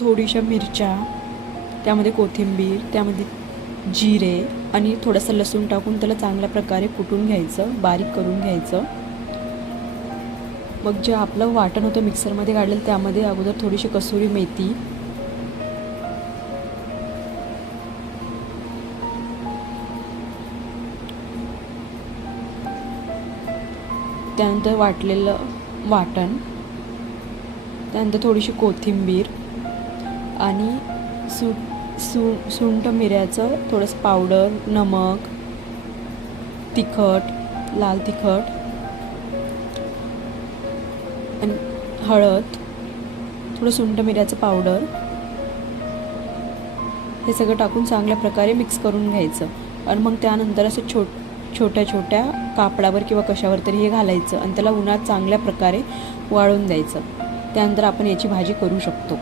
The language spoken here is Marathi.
थोडीशा मिरच्या, त्यामध्ये कोथिंबीर, त्यामध्ये जिरे आणि थोडंसं लसूण टाकून त्याला चांगल्या प्रकारे कुटून घ्यायचं, बारीक करून घ्यायचं. मग जे आपलं वाटण होतं मिक्सरमध्ये काढलेलं त्यामध्ये अगोदर थोडीशी कसुरी मेथी, त्यानंतर वाटलेलं वाटण, त्यानंतर थोडीशी कोथिंबीर आणि सुंठ मिऱ्याचं थोडंसं पावडर, नमक, तिखट, लाल तिखट आणि हळद, थोडं सुंठ मिऱ्याचं पावडर, हे सगळं टाकून चांगल्या प्रकारे मिक्स करून घ्यायचं. आणि मग त्यानंतर असं छोट्या छोट्या कापडावर किंवा कशावर तरी हे घालायचं आणि त्याला उन्हात चांगल्या प्रकारे वाळून द्यायचं. त्यानंतर आपण याची भाजी करू शकतो.